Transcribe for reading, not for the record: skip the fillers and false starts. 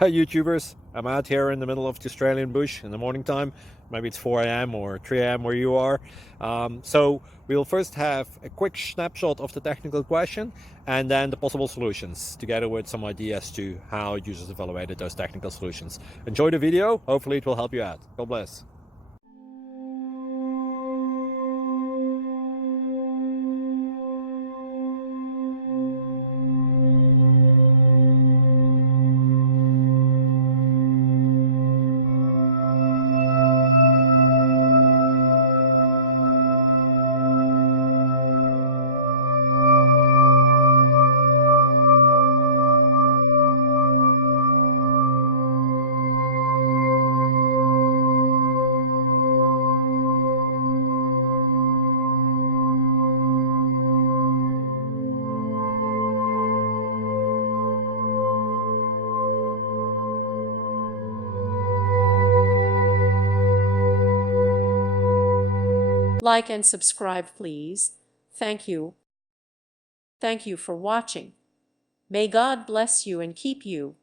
Hi YouTubers, I'm out here in the middle of the Australian bush in the morning time. Maybe it's 4 a.m. or 3 a.m. where you are. So we'll first have a quick snapshot of the technical question and then the possible solutions, together with some ideas to how users evaluated those technical solutions. Enjoy the video, hopefully it will help you out. God bless. Like and subscribe, please. Thank you. Thank you for watching. May God bless you and keep you.